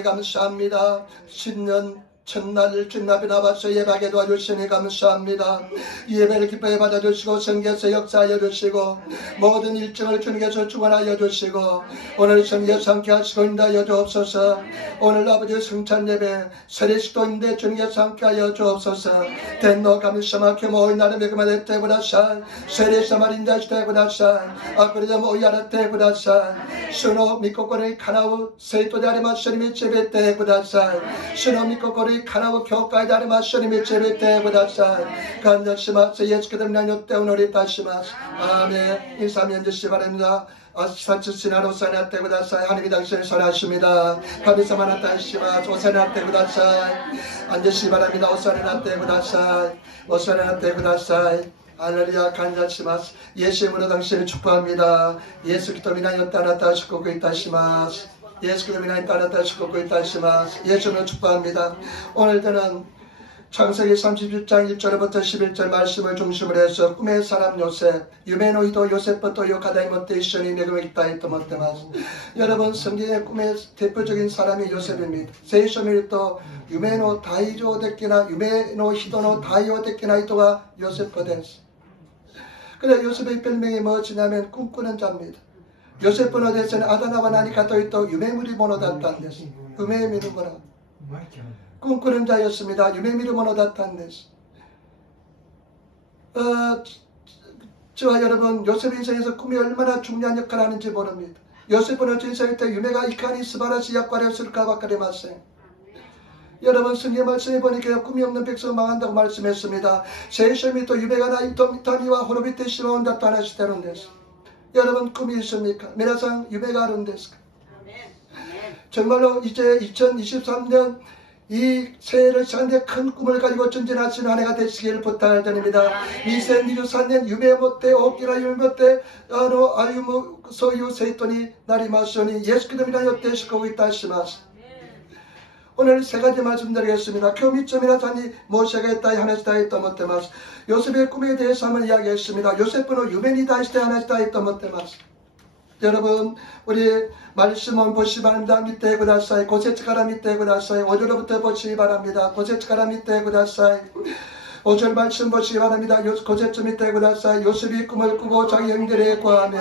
감사합니다. 신년 첫날 주님 나와서 예배하게 도와주시니 감사합니다. 예배를 기뻐해 받아주시고 성경에서 역사하여 주시고 모든 일정을 주님께서 주관하여 주시고 오늘 성경에서 함께 하시고 인도하여 주옵소서. 오늘 아버지 성찬 예배 세례식도인데 주님께서 함께 하여 주옵소서.天の神様今日もお祈り恵まれてください。聖霊様臨在してください。あくれでも追いやってください。主の御心にかなう生徒でありますように導いてください。主の御心にかなう教会でありますように導いてください。感謝します。イエスキリストによってお祈りいたします。アーメン。인사 면제시 바랍니다. 아시사치시나 오사나테 구다사이. 하나님이 당신을 선하십니다. 감사만 나타나시마. 오사나테 구다사이. 앉으시 바랍니다. 오사나테 구다사이. 오사나테 구다사이. 할렐루야. 감사시마스. 예수님으로 당신을 축복합니다. 예수 그리스도 미나요 따라다 축복고 있다시마스. 예수 그리스도 미나요 따라다 축복고 있다시마스. 예수님으로 축복합니다. 오늘들은 창세기 37장 1절부터 11절 말씀을 중심으로 해서 꿈의 사람 요셉, 유메노이도 요셉부터 요카다이 못때 이션이 매금했다 했던 못때마스. 여러분 성경의 꿈의 대표적인 사람이 요셉입니다. 세이쇼밀도 유메노 다이조 데키나 유메노 히도노 다이오 데키나 이토가 요셉です. 그래 요셉의 별명이 무엇이냐면 꿈꾸는 자입니다. 요셉은 어디서는 아다나와 나니까 또 있도 유메무리 모노だったんです. 유메미르 모노. 꿈꾸는 자였습니다. 유메미르 모노だったんです. 저와 여러분 요셉 인생에서 꿈이 얼마나 중요한 역할을 하는지 모릅니다. 요셉은 인생일 때 유메가 이카니 스바라시 역할을 했을까 바까리마세. 여러분 성경 말씀해 보니까 꿈이 없는 백성은 망한다고 말씀했습니다. 세이쇼미 또 유메가 나이토 타미와 호로비테 시마온다 타나시테론데스. 여러분 꿈이 있습니까? 미나상 유메가 아룬데스까? 정말로 이제 2023년 이 새해를 시작하는데 큰 꿈을 가지고 전진하시는 한 해가 되시길 부탁드립니다. 2023년夢を持って大きな夢を持って歩むそういう生徒になりますようにイエスキリストによって祝福いたします. 오늘 세 가지 말씀드리겠습니다. 교미점이나 단위 모셔야겠다 하나시다 했다 못해ます. 요셉의 꿈에 대해서 한번 이야기했습니다. 요셉은 유메니다 하시다 하나시다 했다 못해ます. 여러분 우리 말씀을 보시기 바랍니다. 밑에 구다사이. 고세츠카라 밑에 구다사이. 5절부터 보시기 바랍니다. 고세츠카라 밑에 구다사이. 5절 말씀 보시기 바랍니다. 고세츠 밑에 구다사이. 요셉이 꿈을 꾸고 자기 형들에 구하며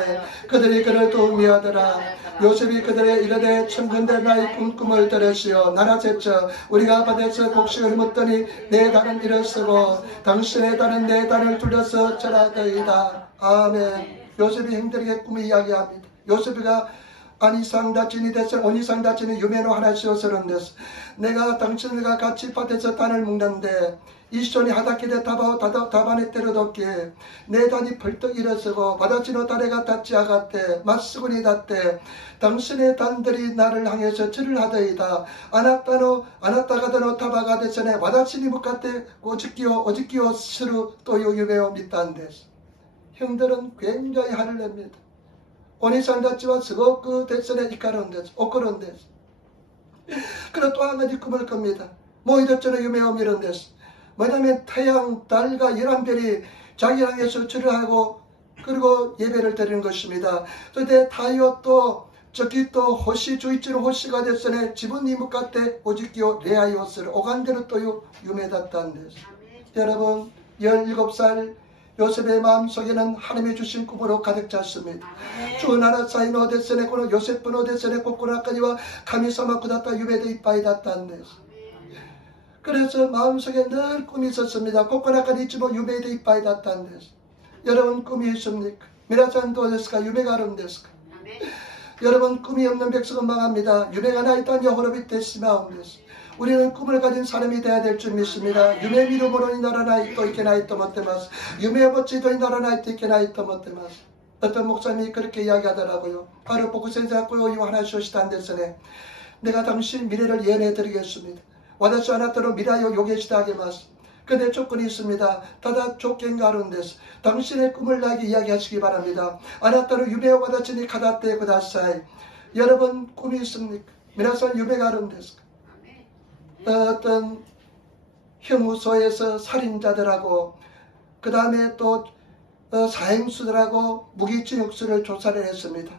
그들이 그를 도우미하더라. 요셉이 그들의 이르되 천군대 나의 꿈을 들으시오. 나라제처 우리가 바다에서 곡식을 묻더니 내 달은 일어서고 당신의 달은 내 달을 둘러서 절하더이다. 아멘. 요셉이 형들에게 꿈을 이야기합니다. 요셉이가 아니상다친이 됐어. 오니상다친이 유메노 하나시오서런데스. 내가 당신과 같이 밭에서 단을 먹는데 이션이 하다키데 다바네 때려뒀기에 내 단이 벌떡 일어서고 바다치노 다레가 닿지 아갔대. 맞수군이 닿대. 당신의 단들이 나를 향해서 절을 하더이다. 아나타가다노 타바가 됐으네. 와다치니 묵가테 오지키오 스루 또요 유메오 밑단데스. 형들은 굉장히 화를 냅니다. 오니산다치와 스고크 데스네 이카론데스. 오코론데스. 그리고 또 한 가지 꿈을 꿉니다. 모이도처럼 유메오 미론데스. 뭐냐면 태양, 달과 11별이 자기 향해서 절을 하고 그리고 예배를 드리는 것입니다. 그런데 타이오또 저기또 호시 주이치로 호시가 됐으네. 지분 이묵 같대 오지키오 레아이오스를 오간데로 또 유메다탄데스. 여러분 17살 요셉의 마음속에는 하나님이 주신 꿈으로 가득 찼습니다. 주 나라 사이노 데스네 고노 요셉분노 데스네 코코나까지와 카미사마 쿠다타 유메데 이빠이 다탄데스. 그래서 마음속에 늘 꿈이 있었습니다. 코코나까지 이치모 유메데 이빠이 다탄데스. 여러분 꿈이 있습니까? 미라산도 데스까 유메가 아름데스까? 여러분 꿈이 없는 백성은 망합니다. 유메가 나이탄 여호로비 데시마온데스. 우리는 꿈을 가진 사람이 되어야 될 줄 믿습니다.夢見る者にならないといけないと思ってます.夢を持つ人にならないといけないと思ってます. 어떤 목사님이 그렇게 이야기하더라고요. 바로 보쿠센자코요 이話をしたんですね. 내가 당신 미래를 예언해 드리겠습니다. 私はあなたの未来を予言してあげます. 근데 조건이 있습니다. 다다 조건가 아른데스. 당신의 꿈을 나에게 이야기하시기 바랍니다. あなたの夢を私に語ってください. 여러분 꿈이 있습니까? 미나산夢があるんですか? 어떤 형무소에서 살인자들하고 그 다음에 또 사행수들하고 무기징역수를 조사를 했습니다.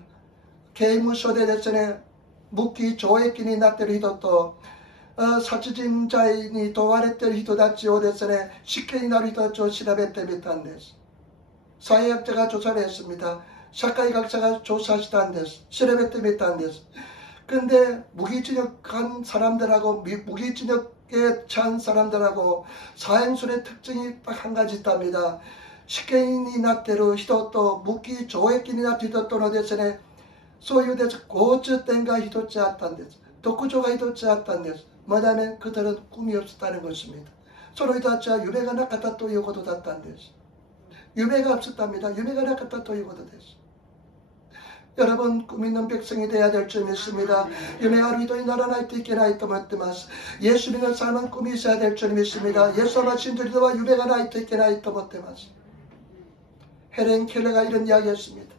刑務所でですね 묵기 조에끼니 나때를 히도또 사치진 자인이 도와레때를 히도다치 오데스네 식견이 나를 히도초 시라베때 미탄데스. 사회학자가 조사를 했습니다. 사카이각자가 조사하시다 데스. 시라베때 미탄데스. 근데 무기징역한 사람들하고 무기징역에 찬 사람들하고 사행술의 특징이 딱 한 가지 있답니다. 식견이 나때로 히도또 묵기 조에끼니 나때 히도또 노데스네 소유돼서 고츠땐가 히도치 않단데스. 독구조가 히도치 않단데스. 뭐냐면 그들은 꿈이 없었다는 것입니다. 서로 히도치와 유배가 나갔다 또 요거도 닿단데스. 유배가 없었답니다. 유배가 나갔다 또 요거도 됐어. 여러분 꿈 있는 백성이 되어야 될 줄 믿습니다. 유명한 리도이 나라나이트 있게나이트 못때마스. 예수 믿는 삶은 꿈이 있어야 될 줄 믿습니다. 예수와 신들이와 유배가 나이트 있게나이트 못때마스. 헤렌 켈레가 이런 이야기했습니다.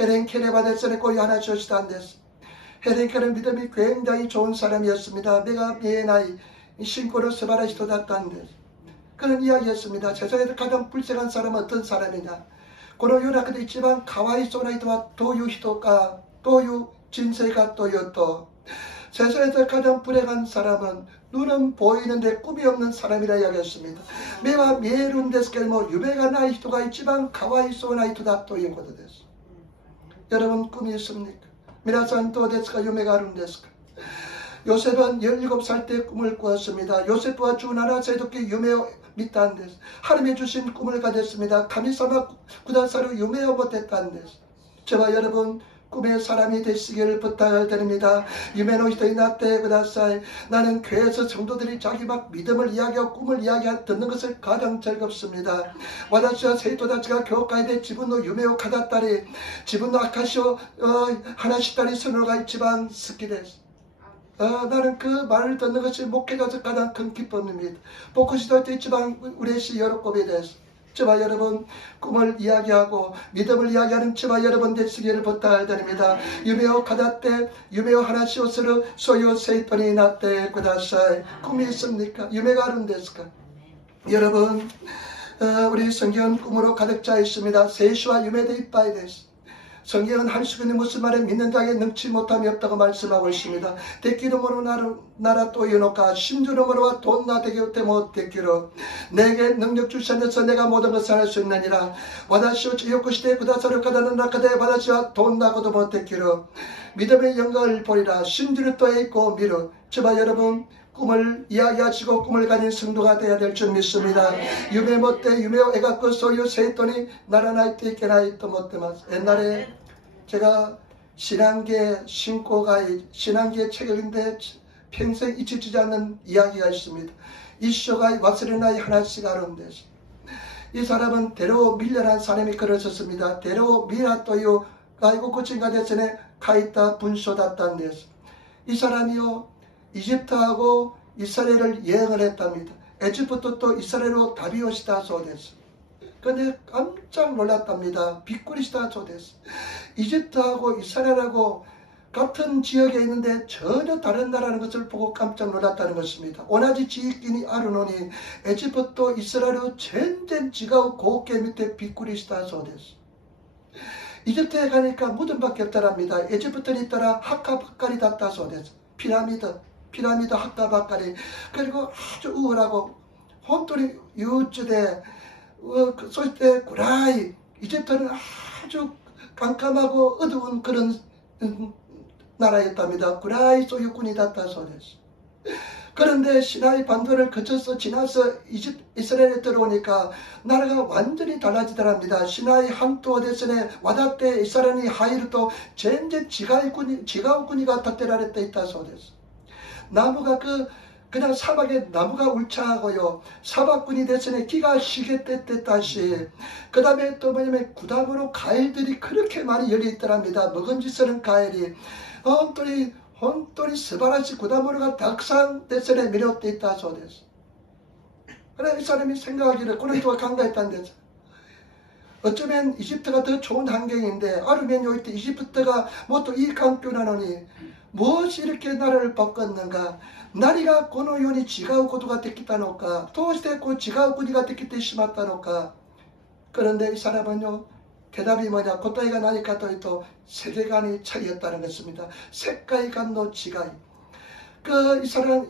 헤렌 켈레가 데스네 꼬리 하나 주시단데스. 헤렌 켈레는 믿음이 굉장히 좋은 사람이었습니다. 내가 미의 나이 신고를 스바라시도 닿단데스. 그런 이야기였습니다. 세상에서 가장 불쌍한 사람은 어떤 사람이냐. 고노 요나크도 있지만 가와이 소나이토와 도유 히토가 도유 진세가 또요또. 세상에서 가장 불행한 사람은 눈은 보이는데 꿈이 없는 사람이라 이야기했습니다. 매와 미에룬 데스케모 유배가 나이 히토가 있지만 가와이 소나이토다 또요거도 됐어. 여러분 꿈이 있습니까? 미라산 또 데스카 유메가 아룬 데스카. 요셉은 17살 때 꿈을 꾸었습니다. 요셉과 주 나라 세독기 유메오 미탄데스. 하나님이 주신 꿈을 가졌습니다. 가미사마 구다사로 유메오 못했단데스. 저와 여러분 꿈의 사람이 되시기를 부탁드립니다. 유메노 히토이 나때 구다사이. 나는 교회에서 성도들이 자기 막 믿음을 이야기하고 꿈을 이야기하고 듣는 것을 가장 즐겁습니다. 와다시와 세이토다치가 교회에 지분노 유메오 가다따리 지분노 아카시오 하나씩다리 선호가 있지만 스키데스. 나는 그 말을 듣는 것이 목회자에서 가장 큰 기쁨입니다. 복구시도 있지만 우레시 여롭고에 대해서 저와 여러분 꿈을 이야기하고 믿음을 이야기하는 저와 여러분 되시기를 부탁드립니다. 유메오 가다때 유메오 하나시오스르 소요 세이토니 나때 구다사이. 꿈이 있습니까? 유메가 아룬데스까? 여러분 우리 성경은 꿈으로 가득 차 있습니다. 세시와 유메데 이빠이 데스. 성경은 할 수 있는 무슨 말에 믿는 자에게 능치 못함이 없다고 말씀하고 있습니다. 데키로모로 나라 또 이노까 심주로모로와 돈나 되게 못 데키로 내게 능력 주시면서 내가 모든 것을 할 수 있느니라. 와다시오 요코시대 구다사를 가다는 나카데 와다시와 돈나고도 못 데키로 믿음의 영광을 보리라. 심주를 또 있고 미루. 저와 여러분 꿈을 이야기하시고 꿈을 가진 성도가 되어야 될 줄 믿습니다. 유메 못돼 유메오 에가쿠 소유 세이토니 나라나이트 있게나이트 못때마스. 옛날에 제가 신앙계 신고가의 신앙계 책인데 평생 잊혀지지 않는 이야기가 있습니다. 이쇼가이 와스레나이 하나씩 아론데스. 이 사람은 데로 밀려난 사람이 글을 썼습니다. 데로 미라토요 가이고 고친가 데스네 카이타 분쇼다탄데스. 이 사람이요 이집트하고 이스라엘을 여행을 했답니다. 에집부터 또 이스라엘로 다비오시다 소데스. 근데 깜짝 놀랐답니다. 비꾸리시다 소데스. 이집트하고 이스라엘하고 같은 지역에 있는데 전혀 다른 나라라는 것을 보고 깜짝 놀랐다는 것입니다. 오나지 지익기니 아르노니 에집부터 이스라엘로 전전 지가우 고개 밑에 비꾸리시다 소데스. 이집트에 가니까 무덤밖에 없다랍니다. 에집부터는 있더라 하카바까리 닿다 소데스. 피라미드 학가박가리. 그리고 아주 우월하고 혼돈이 유주대 소시대 구라이. 이집트는 아주 깜깜하고 어두운 그런 나라였답니다. 구라이 소유군이 닿다 소데스. 그런데 시나이 반도를 거쳐서 지나서 이스라엘에 들어오니까 나라가 완전히 달라지더랍니다. 시나이 한도 대선에 와다때 이스라엘이 하이르도 전제 지가우군이 같았대라 때 있다 소데스. 나무가 그냥 사막에 나무가 울창하고요. 사막군이 대선에 기가 시게 떼다시. 그 다음에 또 뭐냐면 구담으로 가일들이 그렇게 많이 열려있더랍니다. 먹은지스러운 가일이. 혼돈이 스바라시 구담으로가 닥상 대선에 밀어떼 있다 소데스. 그래 이 사람이 생각하기를 고린도가 강가했다는 데서. 어쩌면 이집트가 더 좋은 환경인데 아르면 요이때 이집트가 뭐 또 이 강교나노니 무엇이 이렇게 나라를 바꿨는가. 나리가 고노요니 지가우고도가 됐겠다노까. 도시대고 지가우군이가 됐기 때문에 심았다노까. 그런데 이 사람은요 대답이 뭐냐? 그때가 나니까 또 세계관이 차이였다는 것입니다. 색깔이 간노 지가이. 이 사람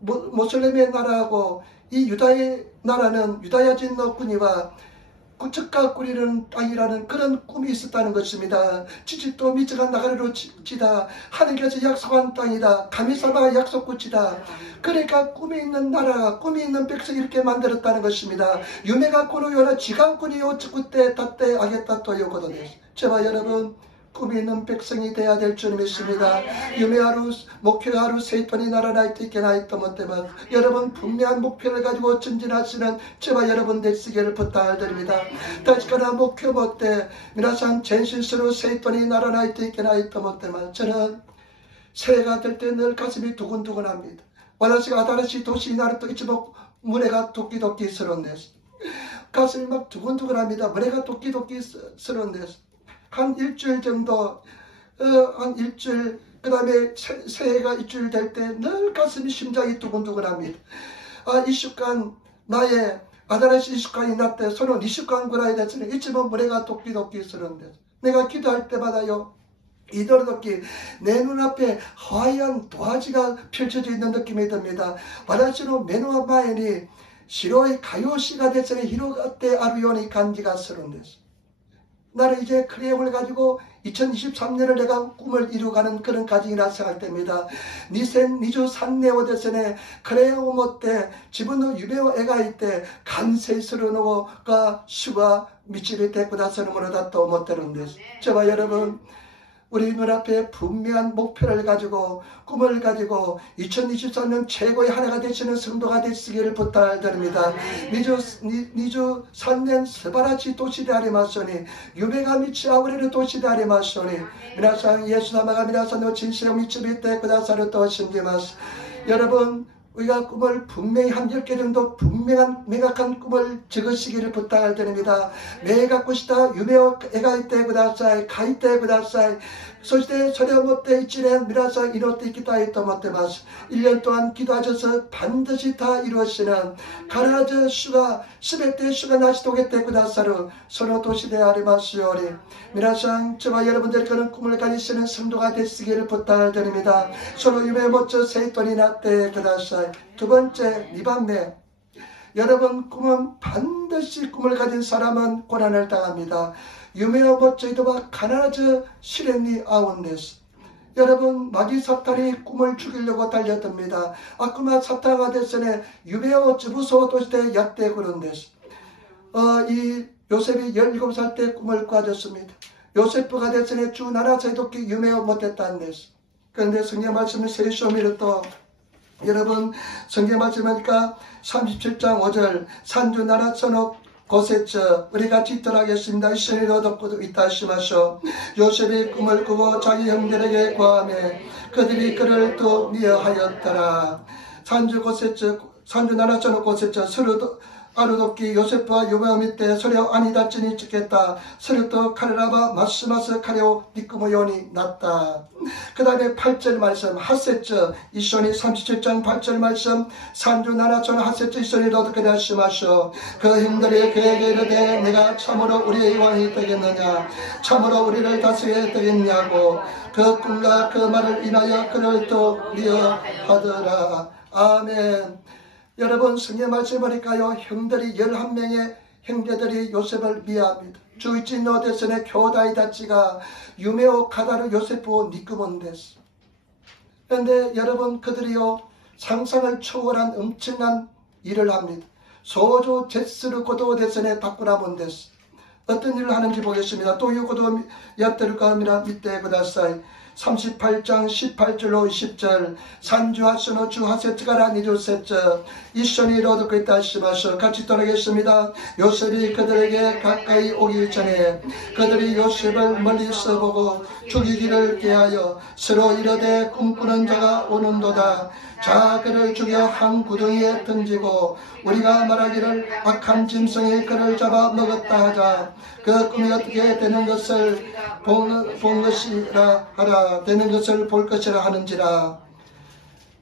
모슬렘의 나라하고 이 유다의 나라는 유다야 진노꾸니와 구척가 꾸리는 땅이라는 그런 꿈이 있었다는 것입니다. 지집도 미적한 나가리로 지다. 하늘께서 약속한 땅이다. 가미사바가 약속구치다. 그러니까 꿈이 있는 나라, 꿈이 있는 백성이 이렇게 만들었다는 것입니다. 유메가 꾸노요나 지강꾸니요 츠쿠때 다때 아게따또 요거도 됐어. 제발 여러분 꿈이 있는 백성이 돼야 될 줄 믿습니다. 유메하루 목표하루 세이톤이 나라나이트 있게 나이트 못되면 여러분 분명한 목표를 가지고 전진하시는 제발 여러분 되시기를 부탁드립니다. 다시거나 목표 못돼 미나상 전신스로 세이톤이 나라나이트 있게 나이트 못되면 저는 새해가 될 때 늘 가슴이 두근두근합니다. 와다시가 아다라시 도시 나르토 이치목 무네가 도끼도끼스러운데 가슴이 막 두근두근합니다. 무네가 도끼도끼스러운데 한 일주일 정도, 한 일주일, 그 다음에 새해가 일주일 될 때 늘 가슴이 심장이 두근두근합니다. 이 시간, 나의 아다라시 이 시간이 났대. 서로 이 시간 구라이 됐으니 이쯤은 무례가 도끼도끼스러운데 내가 기도할 때마다요, 이도로도끼 내 눈앞에 하얀 도화지가 펼쳐져 있는 느낌이 듭니다. 와다시노 메노아 마에니 시로의 가요시가 됐으니 히로가때 아루요니 간지가 서른데서 나는 이제 크레용을 가지고 2023년을 내가 꿈을 이루가는 그런 가정이라 생각할 때입니다. 니주 산네오 데스네 크레용 못때 지분의 유배오 애가 있대 간세스러노가 슈가 미치리 데꾸다서는 뭐다 또 못되는데 저와 여러분 우리 눈앞에 분명한 목표를 가지고 꿈을 가지고 2023년 최고의 한 해가 되시는 성도가 되시기를 부탁드립니다. 니주 산년 스바라치 도시대 아리마소니 유배가 미치 아우레르 도시대 아리마소니 미나상 예수사마가 미나산노 진실의 미치비 때 그다사를 또 신기마스. 여러분 우리가 꿈을 분명히 한 10개 정도 분명한 명확한 꿈을 적으시기를 부탁드립니다. 매가 꽃이다 유메오 애가 이때 그다사이 가이때 그다사이 소시대 소려 못돼 있지는 미라사 이노때 있기다 있다 못되마스. 1년 동안 기도하셔서 반드시 다 이루어지는 가라저 슈가 스베때 슈가 나시도게때 그다사루 소노 도시대 아리마스요리 미라상 저와 여러분들 그런 꿈을 가지시는 성도가 되시기를 부탁드립니다. 소노 유메 못저 세이돈이 나때 그다사이. 두 번째, 니반메. 여러분 꿈은 반드시 꿈을 가진 사람은 고난을 당합니다. 유메어 멋져이도바 가나저 시련이 아운데스. 여러분 마귀 사탄이 꿈을 죽이려고 달려듭니다. 아쿠마 사탄가 됐으네 유메어 즈부소 도시대 약대 그런데스. 이 요셉이 17살 때 꿈을 가졌습니다. 요셉부가 됐으네 주 나라 세독기 유메어 못했다는 데스. 그런데 성경 말씀을 세쇼미를 또 여러분 성경 말씀하니까 37장 5절 산주 나라 천옥 고세처 우리 같이 있더라겠습니다. 이신이로 덮고 있다 하시마쇼. 요셉이 꿈을 꾸고 자기 형들에게 구하매 그들이 그를 또 미워하였더라. 산주 고세처 산주 나라 천옥 고세처 서로 아루도끼 요셉과 요바미 때 서려 아니다찌니 찍겠다. 서려또 카레라바 마스마스 카레오 니꾸모요니 났다. 그 다음에 8절 말씀 하세처 이쇼니 37장 8절 말씀 산주 나라촌 하세처 이쇼니 어떻게 하시마쇼. 그 형들이 그에게 이르되 내가 참으로 우리의 왕이 되겠느냐 참으로 우리를 다스려야 되겠냐고 그 꿈과 그 말을 인하여 그를 또 미워하더라. 아멘. 여러분 성경 말씀 보니까요 형들이 11명의 형제들이 요셉을 미워합니다. 주이치 노데스네 교다이 다치가 유메오 카다르 요세프 니꾸몬데스. 그런데 여러분 그들이요 상상을 초월한 엄청난 일을 합니다. 소조 제스르 고도 데스네 다꾸라몬데스. 어떤 일을 하는지 보겠습니다. 또 유고도 야테르가 합니다. 밑에 그다사이 38장 18절로 20절 산주하스노 주하세트가라 니조세처 이션이 로드고 있다 하시마셔. 같이 떠나겠습니다. 요셉이 그들에게 가까이 오기 전에 그들이 요셉을 멀리서 보고 죽이기를 계하여 서로 이르되 꿈꾸는 자가 오는도다. 자 그를 죽여 한 구덩이에 던지고 우리가 말하기를 악한 짐승이 그를 잡아 먹었다 하자. 그 꿈이 어떻게 되는 것을 본 것이라 하라. 되는 것을 볼 것이라 하는지라.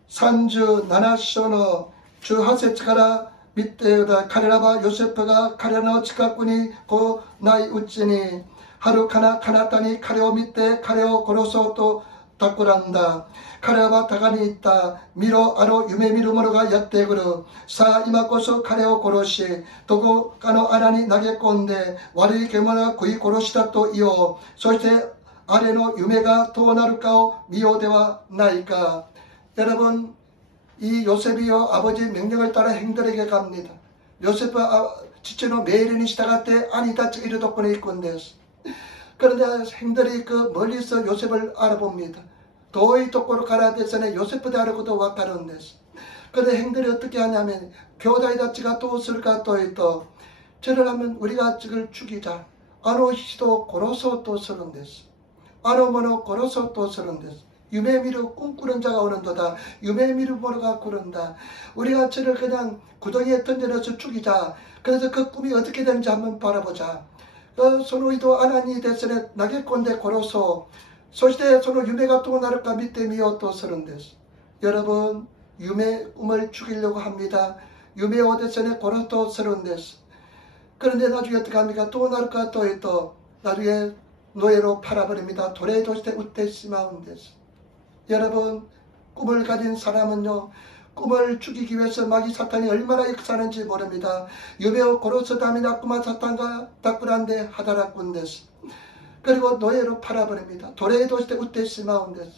산주 나나쇼노 주 하세츠가라 밑에다 카레라바 요세프가 카레너 치카꾸니 고 나이 우찌니 하루 카나타니 카레오 밑에 카레오 고로소 또 닦고란다. 카레와 다간이 있다. 미로 아로 유메미루모로가 엿대그르 사 이마코소 카레오 고로시 도고 까노 아라니 나게 꼰데 와르이 게모나 구이 고로시다 또 이오 소시테 아레노 유메가 도나루카오 미오데와 나이까. 여러분 이 요셉이요 아버지 명령을 따라 행들에게 갑니다. 요셉은 지체노 메이르니 시다가테 아니다 이르 덕분에 있건데스. 그런데 행들이 그 멀리서 요셉을 알아봅니다. 도의 똑바로 가라 대선에 요셉부터 알고도 와카론데스. 그런데 행들이 어떻게 하냐면 교다이다치가 또 쓸까 또 저를 하면 우리가 저를 죽이자. 아노 히도 고로소 또 쓰는데스. 아노 모노 고로소 또 쓰는데스. 유메미루 꿈꾸는 자가 오는도다. 유메미루 모르가 꾸른다. 우리가 저를 그냥 구덩이에 던져넣어서 죽이자. 그래서 그 꿈이 어떻게 되는지 한번 바라보자. 소노이도 아나니 데스네 나게꼰데 고로소 소시대 소노 유메가 또 나를까 밑에 미오 또 서른데스. 여러분 유메 꿈을 죽이려고 합니다. 유메 오데스네 고로또 서른데스. 그런데 나중에 어떻게 합니까? 또 나를까 또 나중에 노예로 팔아버립니다. 도레 도시대 우테시마운데스. 여러분 꿈을 가진 사람은요 꿈을 죽이기 위해서 마귀 사탄이 얼마나 역사하는지 모릅니다. 유메오 고로스 다미나 꾸마 사탄과 다꾸란데 하다라꾼데스. 그리고 노예로 팔아버립니다. 도레 도시대 우테시마운데스.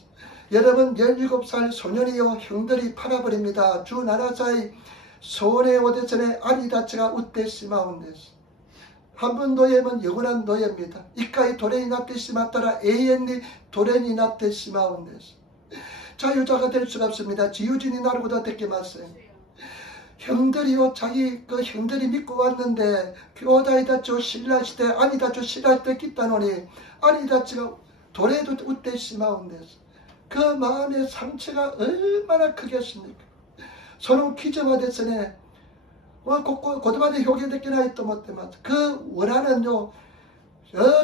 여러분 17살 소년이요 형들이 팔아버립니다. 주 나라사이 소레 오데스네 아리다츠가 우테시마운데스. 한번 노예면 영원한 노예입니다. 이까이 도레이 나테시마따라 에이엔니 도레니 나테시마운데스. 자유자가 될 수가 없습니다. 지유진이 나르고다 됐게마세요. 형들이요 자기 그 형들이 믿고 왔는데 교다이다죠 신라시대 아니다죠 신라시대 기타노니 아니다치가 도레도 우테시마운데스. 그 마음의 상처가 얼마나 크겠습니까? 손은 기저마데스네 고도마데 효계됐기나 있도 못해만 그 원한은요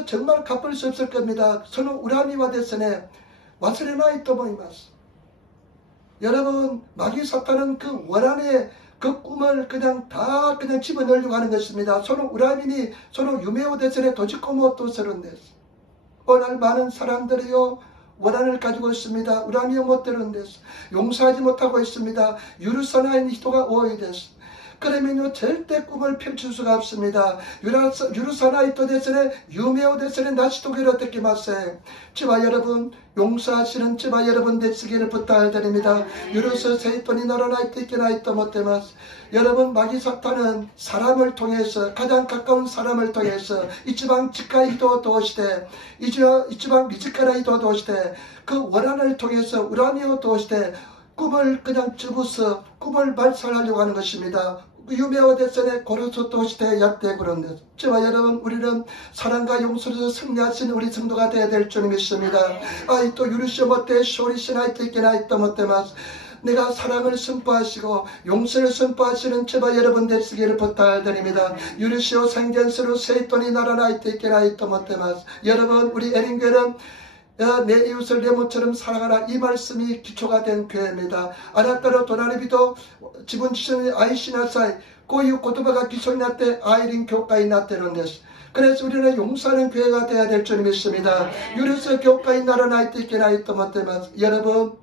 정말 갚을 수 없을 겁니다. 손은 우라미와 데스네 와스레나 있도 모이마스. 여러분 마귀 사탄은 그 원한의 그 꿈을 그냥 다 집어넣으려고 하는 것입니다. 손은 우라미니 손은 유메오 데스네 도지코모 또 서른데스. 오늘 많은 사람들이요 원한을 가지고 있습니다. 우라미오 못 되는데스. 용서하지 못하고 있습니다. 유르사나인 히토가 오이데스. 그러면요 절대 꿈을 펼칠 수가 없습니다. 유르사나이토 데스네 유메오 데스네 나시토게로 어떻게 마세. 치마 여러분 용서하시는 치마 여러분 되시기를 부탁드립니다. 유르스 세이토니 나라나이토 있게나이토 못데마스. 여러분 마귀 사탄은 사람을 통해서 가장 가까운 사람을 통해서 이치방 치카이도 도시대 이치방 미치카라이도 도시대 그 원한을 통해서 우라미오 도시대 꿈을 그냥 집어서 꿈을 발산하려고 하는 것입니다. 유메오 데스네 고로소 도시대 약대 그런데 저와 여러분 우리는 사랑과 용서로 승리하신 우리 성도가 되어야 될 줄 믿습니다. 아이 또 유르시오 못해 쇼리시나이트 있게나 있다 못해마스. 내가 사랑을 선포하시고 용서를 선포하시는 제발 여러분 되시기를 부탁드립니다. 유르시오 생견스로 세이토니 나라나이트 있게나 있다 못해마스. 여러분 우리 에린교는 내 이웃을 내 몸처럼 사랑하라 이 말씀이 기초가 된 교회입니다. 아나따로 도나리비도 지분 지선의 아이시나사이 고유 고토바가 기초になって 아이린 교회가 나타나는 데스. 그래서 우리는 용서하는 교회가 되어야 될 줄 믿습니다. 유르스 교회가 나라나이트 있게나 있다 못해마스. 여러분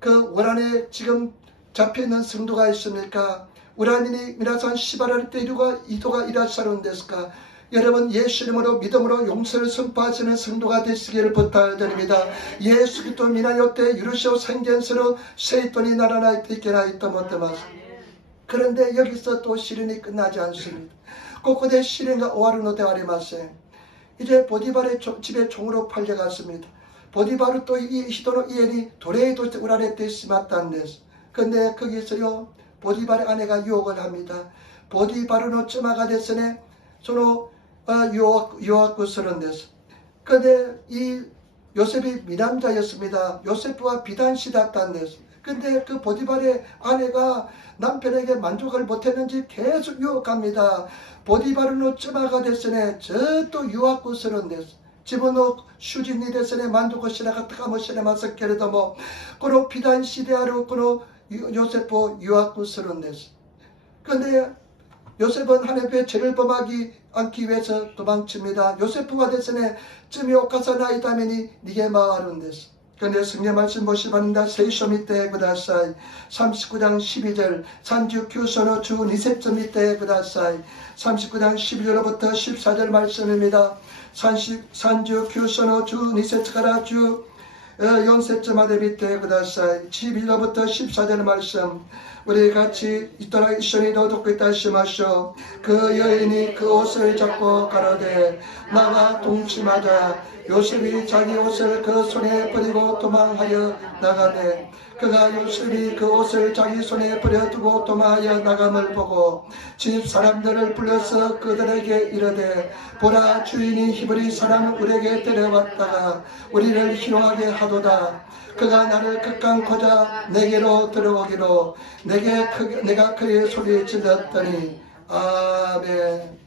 그 원안에 지금 잡혀있는 성도가 있습니까? 우라니니 미나산 시바라를 때리고 이도가 이라사룬 데스까? 여러분 예수 이름으로 믿음으로 용서를 선포하시는 성도가 되시기를 부탁드립니다. 예수 그리스도 미나요때 유르시오 생견스로 세이토니 나라나이트 있게나 있다 못해마스. 그런데 여기서 또 시련이 끝나지 않습니다. 곳곳에 시련과 오하르노 데아리마세. 이제 보디발의 집에 종으로 팔려갔습니다. 보디바르 또 이 히도노 이엔이 도레이 도시 우라레테 시마탄데스. 근데 거기서요 보디발의 아내가 유혹을 합니다. 보디바르노 쩌마가 됐으네 서로 유혹고 서른데스. 근데 이 요셉이 미남자였습니다. 요셉과 비단시다탄데스. 근데 그 보디발의 아내가 남편에게 만족을 못했는지 계속 유혹합니다. 보디바르노 쩌마가 됐으네 저 또 유혹고 서른데스. 집어넣고 슈진니 데스네 만두고 시라가 타가모시네 마스케레도 뭐 그로 비단 시대하루 그로 요셉포 유학구 서른데스. 근데 요셉은 하나님의 죄를 범하지 않기 위해서 도망칩니다. 요셉과 대선에 쯤이 오카사나이 다메니 니게 마하룬데스. 그런데 성경 말씀 보시면다 세이쇼 밑에 그다사이 39장 12절 산주 규소노 주 니셉점 밑에 그다사이 39장 12절부터 14절 말씀입니다. 산주 규소노 주 니셉가라 주 연세점마대 밑에 그다사이 12절부터 14절 말씀 우리 같이 있더라 이션이 더 듣고 있다 하시마쇼. 그 여인이 그 옷을 잡고 가로되 나와 동침하자. 요셉이 자기 옷을 그 손에 버리고 도망하여 나가매 그가 요셉이 그 옷을 자기 손에 버려두고 도망하여 나감을 보고 집 사람들을 불러서 그들에게 이르되 보라 주인이 히브리 사람을 우리에게 데려왔다가 우리를 희롱하게 하도다. 그가 나를 극강코자 내게로 들어오기로 내가 그의 소리를 질렀더니 아멘.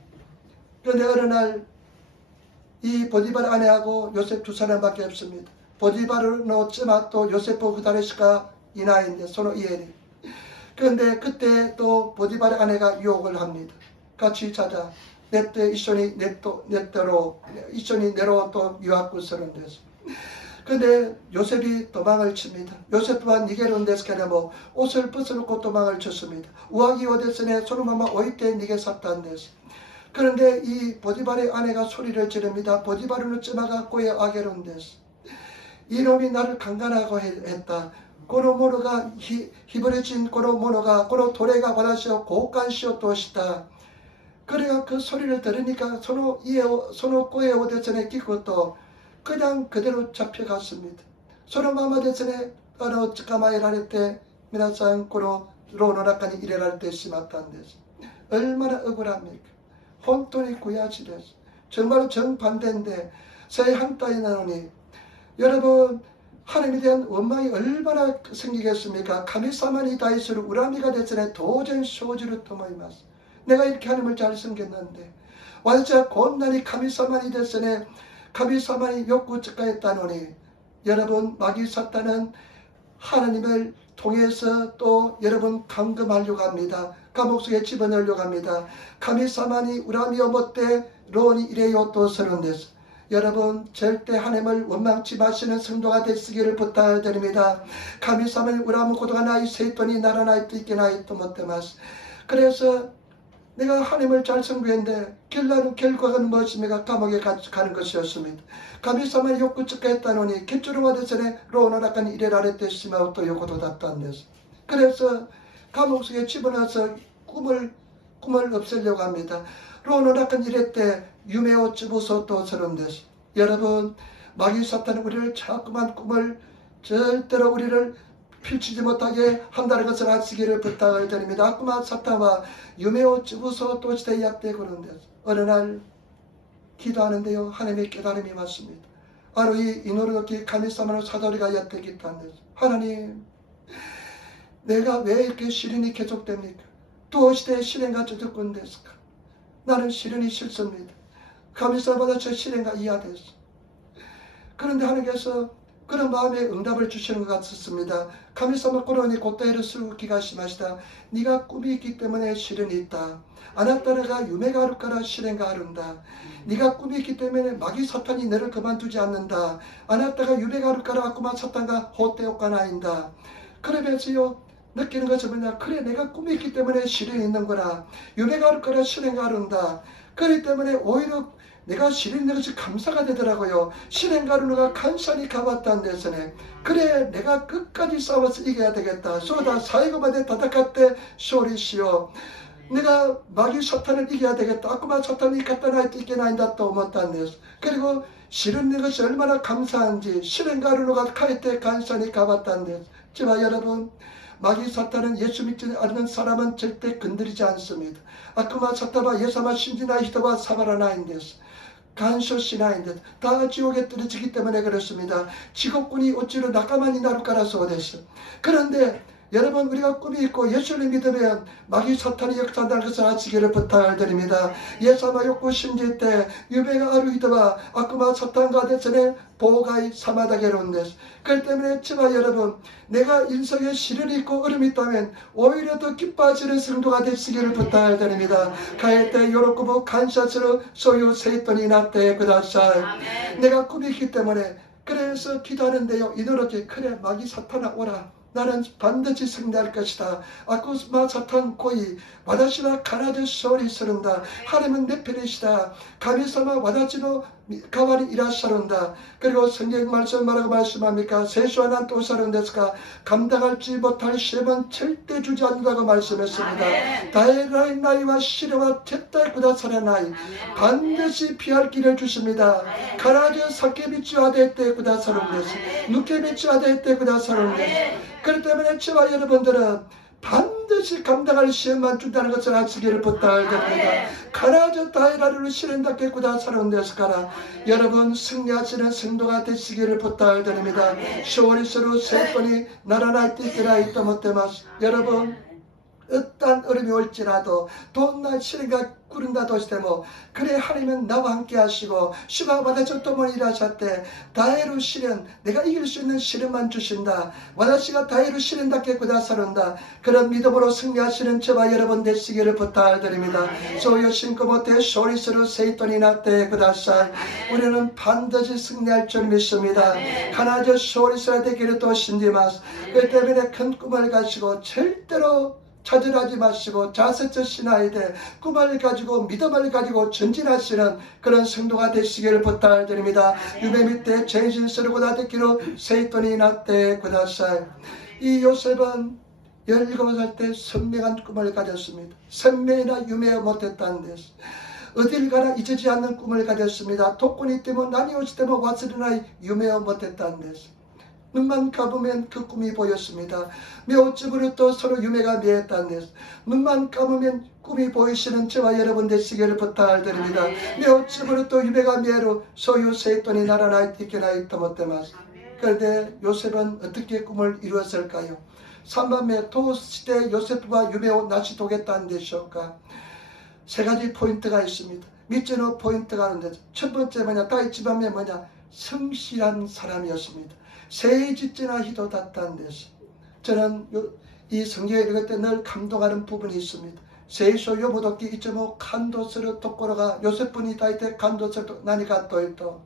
그런데 어느 날 이 보디발 아내하고 요셉 두 사람밖에 없습니다. 보디발은 쯤아 또 요셉 후다레스가 이나인데 소노 이엘이. 그런데 그때 또 보디발의 아내가 유혹을 합니다. 같이 자자. 내때 이손이 내때로 이손이 내로 또 유학구스런 데서. 그런데 요셉이 도망을 칩니다. 요셉 또한 니게론 데스케나모 옷을 벗어놓고 도망을 쳤습니다. 우아기 오데스네 소르마마 오이테 니게 샀다는 데서. 그런데 이 보디발의 아내가 소리를 지릅니다. 보디발은 쯤아가 꼬에 아게론 데서. 이놈이 나를 강간하고 했다. 고노모노가 히브리진 고노모노가 고노 도레가 받아시오 고간시오 또시다. 그래가 그 소리를 들으니까 소노 꼬에 오데스네 끼고또 그냥 그대로 잡혀갔습니다. 소노마마 데스네 츠카마이라를 때 미나상 고노 로노라카니 이래랄 때 심았다는 데서. 얼마나 억울합니까? 혼돈이 구야지됐어. 정말 정반대인데 새 한따위 나오니 여러분 하나님에 대한 원망이 얼마나 생기겠습니까? 카미사마니 다이스로 우라미가 됐으니 도전 소주를 토마이마스. 내가 이렇게 하나님을 잘 섬겼는데 완전 곤란히 카미사마니 됐으니 카미사마니 욕구측가했다노니 여러분 마귀 사탄은 하나님을 통해서 또 여러분 감금하려고 합니다. 감옥 속에 집어넣으려고 합니다. 카미사마니 우라미오 못대 로니 이래요 또 서는 데서. 여러분 절대 하나님을 원망치 마시는 성도가 되시기를 부탁드립니다. 카미사마니 우라미 고도가 나이 세돈이 나라나이 띠게 나이 또 못되마스. 그래서 내가 하나님을 잘 섬기는데 결과는 무엇입니까? 감옥에 가는 것이었습니다. 카미사마니 욕구측가 했다노니 깃주르와 대선에 로나라칸 이래라레 때시마우 또 요고도 닿던 데서. 그래서 감옥 속에 집어넣어서 꿈을 없애려고 합니다. 로노라칸 이랬대 유메오 쯔부소 또 서른 데서. 여러분 마귀 사탄은 우리를 자꾸만 꿈을 절대로 우리를 펼치지 못하게 한다는 것을 아시기를 부탁을 드립니다. 아쿠마 사탄과 유메오 쯔부소 또 시대 약대고는 데서. 어느 날 기도하는데요 하나님의 깨달음이 왔습니다. 바로 이 이노르도키 카미사마노 사도리가 약대기다는 데서. 하나님 내가 왜 이렇게 시련이 계속됩니까? 또 시대에 시련과 저작권 됐을까? 나는 시련이 싫습니다. 카미사마보다 저 시련과 이하됐어. 그런데 하나님께서 그런 마음에 응답을 주시는 것 같습니다. 카미사마 코로니 고타에르 스루키가 심하시다. 네가 꿈이 있기 때문에 시련이 있다. 아나타르가 유메가 하루카라 시련가 하룬다. 네가 꿈이 있기 때문에 마귀 사탄이 너를 그만두지 않는다. 아나타가 유메가 하루카라 아쿠마 사탄가 호테오카 나인다. 그러면서요 느끼는 것은 뭐냐? 그래 내가 꿈이 있기 때문에 시련이 있는 거라. 유메가 하루카라 시련가 하룬다. 그렇기 때문에 오히려 내가 시련이 있는 것이 감사가 되더라고요. 시련가루가 간산히 가봤다는 데서네. 그래 내가 끝까지 싸워서 이겨야 되겠다. 소다 사이고마데 다다카때 쇼리시오. 내가 마귀 사탄을 이겨야 되겠다. 아쿠마 사탄이 갖다 나이트 이겨나인다 또 못한 데서. 그리고 시련 있는 것이 얼마나 감사한지 시련가루가 카이때 간산히 가봤다는 데서. 지만 여러분 마귀 사탄은 예수 믿지 않는 사람은 절대 건드리지 않습니다. 아쿠마 사탄과 예사마 신지나 히도바 사바라나인데서. 간쇼시나인데 다 지옥에 떨어지기 때문에 그렇습니다. 지옥군이 어찌로 나가만이 나를 깔아서 오댔어. 그런데 여러분 우리가 꿈이 있고 예수를 믿으면 마귀 사탄이 역사한다는 것을 아시기를 부탁드립니다. 예사마 욕구 심지 때 유배가 아루이드와 아쿠마 사탄과 대전에 보호가이 사마다게로운데스. 그렇기 때문에 제발 여러분 내가 인성에 시련이 있고 어려움이 있다면 오히려 더 기뻐하시는 성도가 되시기를 부탁드립니다. 가해 때 요로쿠부 간샷으로 소유 세이돈이 나때 그다사 내가 꿈이 있기 때문에 그래서 기도하는데요. 이노렇게 그래 마귀 사탄아 오라. 나는 반드시 승리할 것이다. 아쿠마 사탄 고이 와다시와 가나드 소리 서른다. 하나님은 내 편이시다. 가미사마 와다치노 가와리 이라사론다. 그리고 성경 말씀 뭐라고 말씀합니까? 세수하나 또 사론데스가 감당할지 못할 시험은 절대 주지 않는다고 말씀했습니다. 다에라의 나이와 시련과 tettai 구다사의 나이 반드시 피할 길을 주십니다. 가나드 사케비치 아데테 구다사론데스 누케비치 아데테 구다사론데스. 그렇기 때문에 저와 여러분들은 반드시 감당할 시험만 준다는 것을 아시기를 부탁드립니다. 가라저 다이라를 실현답게 구다사는 데스가라. 여러분 승리하시는 성도가 되시기를 부탁드립니다. 쇼리스로 세 번이 나라나 띠기라 있다 못해마스. 여러분 어떤 어려움이 올지라도 돈나 시련과 꾸른다 도시되모 그래 하나님은 나와 함께 하시고 슈바바다저 또모 일하셨대. 다해로 시련 내가 이길 수 있는 시련만 주신다. 와다시가 다해로 시련답게 구다사른다. 그런 믿음으로 승리하시는 저와 여러분 되시기를 부탁드립니다. 소요 신고 못해 쇼리스로 세이돈이 났대 구다사. 우리는 반드시 승리할 줄 믿습니다. 하나저 쇼리스라 되기를 또 신디마스. 그 때문에 큰 꿈을 가지고 절대로 차별하지 마시고 자세처 신하이되 꿈을 가지고 믿음을 가지고 전진하시는 그런 성도가 되시기를 부탁드립니다. 유배 밑에 정신스러고 나듣기로 세이돈이 났대 구다사이. 이 요셉은 17살 때 선명한 꿈을 가졌습니다. 선명이나 유매 못했다는 데서 어딜 가나 잊지 않는 꿈을 가졌습니다. 독군이 때문에 난이 오지 때문에 왔으나 유매 못했다는 데서 눈만 감으면 그 꿈이 보였습니다. 묘집으로 또 서로 유매가 미했다는 데서 눈만 감으면 꿈이 보이시는 저와 여러분 되시기를 부탁드립니다. 묘집으로 또 유매가 미해로 소유 세돈이 나라나 있기나 있다 못해마스. 그런데 요셉은 어떻게 꿈을 이루었을까요? 3番目 도시대 요셉과 유매오 낯이 도겠다는 데시오까. 세 가지 포인트가 있습니다. 밑으로 포인트가 하는데 첫 번째 뭐냐 다이치밤에 뭐냐 성실한 사람이었습니다. 세이지찌나 히도다탄 데스. 저는 이 성경에 읽을 때 늘 감동하는 부분이 있습니다. 세이소 요모도끼 이점오 간도스를 독고로가 요셉분이 다이때 간도스를 나니가 또이또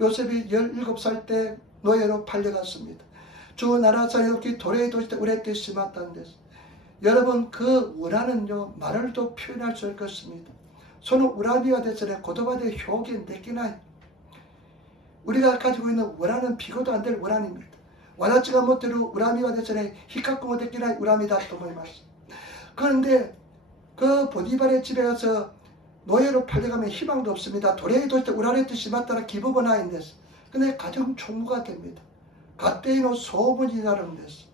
요셉이 17살 때 노예로 팔려갔습니다. 주 나라사이도끼 도레이 도시 때 우레떼 심았다는 데스. 여러분 그 우라는요 말을도 표현할 수 없겠습니다. 손은 우라비와 대전에 고도바대 효기 내기나 우리가 가지고 있는 원하는 비교도 안 될 원한입니다. 와나치가 못대로 우라미와 대전에 히카쿠 못했기나 우라미다 또 모이마스. 그런데 그 보디발의 집에 가서 노예로 팔려가면 희망도 없습니다. 도레이 도시 때 우라레 뜻이 맞다라 기부번화인데서. 근데 가정 총무가 됩니다. 갓데이노 소문이 나는데서.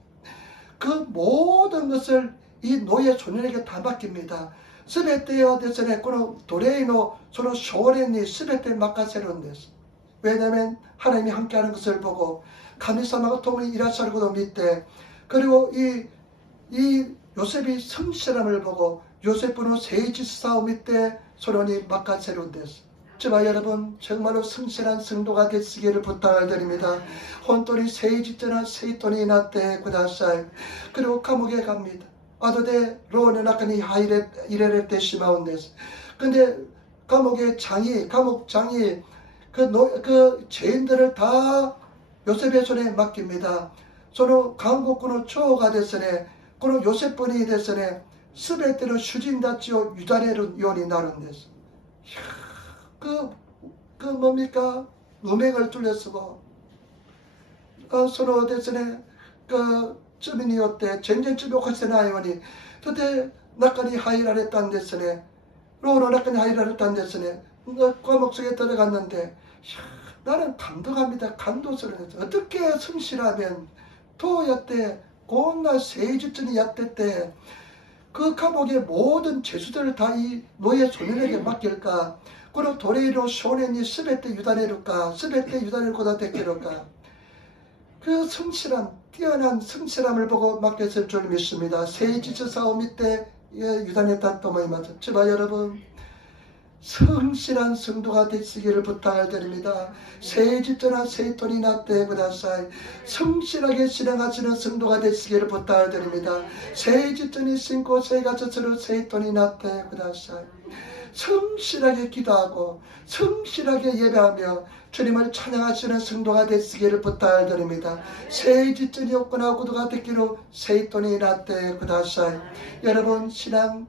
그 모든 것을 이 노예 소년에게 다 맡깁니다. 스베테와 대전에この 도레이노 서로 쇼렌이 스베테 막가세론데서. 왜냐하면 하나님이 함께하는 것을 보고 가미사마가 통이 일하시고도 믿대. 그리고 이 요셉이 성실함을 보고 요셉분은 세이지스 싸움 때 소론이 막가세론데서. 저와 여러분 정말로 성실한 성도가 되시기를 부탁드립니다. 혼돈이 세이지쩌나 세이돈이 났대 구다사이. 그리고 감옥에 갑니다. 아도데 로네 나카니 하이레 이레레 때 시마운데서. 근데 감옥 장이 그 죄인들을 다 요셉의 손에 맡깁니다. 서로 강국군의 초호가 됐으네. 그는 요셉분이 됐으네. 스베테로 슈진다치오 유다레로 요리 나른데서. 그 뭡니까? 음행을 둘러쓰고 서로 됐으네. 그 쯤이니었대. 전전쯤에 오카세나이오니. 그때 낙간이 하이라를 했다는 데서네. 로로 낙간이 하이라를 했다는 데서네. 과목 속에 들어갔는데 나는 감동합니다. 감동스러워. 어떻게 성실하면 토야때 고나 세이주전이 야때 때 그 감옥의 모든 죄수들을 다 이 노예 소년에게 맡길까? 그리고 도레이로 쇼렌이 스베테 유다네루까? 스베테 유다네루고다 데케루까? 그 성실한 뛰어난 성실함을 보고 맡겼을 줄 믿습니다. 세이지츠 싸움 때 유단했다 또 모임하죠. 제발 여러분 성실한 성도가 되시기를 부탁을 드립니다. 세이지츠나 세이토니 나때 구다사이 성실하게 실행하시는 성도가 되시기를 부탁을 드립니다. 세이지츠니 신고 세이가츠스루 세이토니 나때 구다사이 성실하게 기도하고 성실하게 예배하며 주님을 찬양하시는 성도가 되시기를 부탁을 드립니다. 세이지츠니 없거나 구도가 됐기로 세이토니 나때 구다사이. 여러분 신앙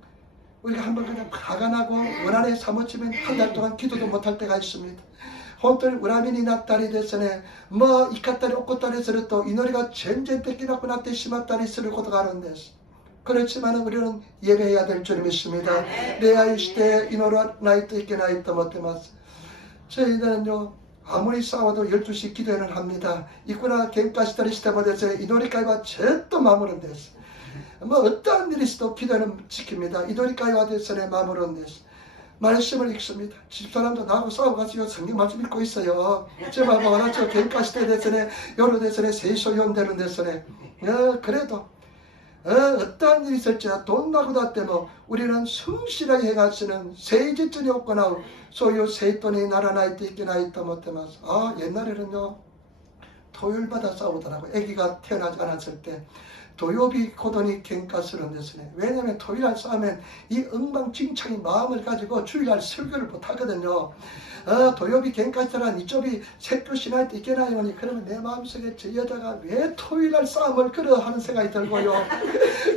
우리가 한번 그냥 화가 나고 원한에 사무치면 한 달 동안 기도도 못할 때가 있습니다. 혼들 우라민이 낙다리 됐으네 뭐 이카다리 오코다리 쓰를 또 이 노래가 전전 뺏기나고 나때 심았다리 쓰를 고도 가는 데서 그렇지만 우리는 예배해야 될 줄 믿습니다. 내 아이 시대에 이 노래 나이트 있게 나이트 못해ます. 저희들은요 아무리 싸워도 12시 기도는 합니다. 이꾸나 갱까시다리 시대 못해서 이 노래까지와 절대 마무리는 됐어. 뭐 어떠한 일이 있어도 기도는 지킵니다. 이도리까지 와대선에 마무리는 데서 말씀을 읽습니다. 집사람도 나하고 싸워가지고 성경 말씀 읽고 있어요. 제발 뭐라죠? 갱까시대 대선에 요로 대선에 세이소연되는 대선에 그래도 어떠한 일이 있을지라 돈 나고다 때문에 우리는 성실하게 행하시는 세이지전이 없거나 소유 세이돈이 나라나이때 있기나 있다 못해마서 옛날에는요 토요일마다 싸우더라고요. 아기가 태어나지 않았을 때 도요비 코돈이 갱가스런 데서네. 왜냐하면 토요일날 싸우면 이 엉망진창이 마음을 가지고 주일날 설교를 못하거든요. 도요비 갱가스란 이쪽이 색교 신할 때 있겠나요? 그러면 내 마음속에 저 여자가 왜 토요일날 싸움을 그러 하는 생각이 들고요.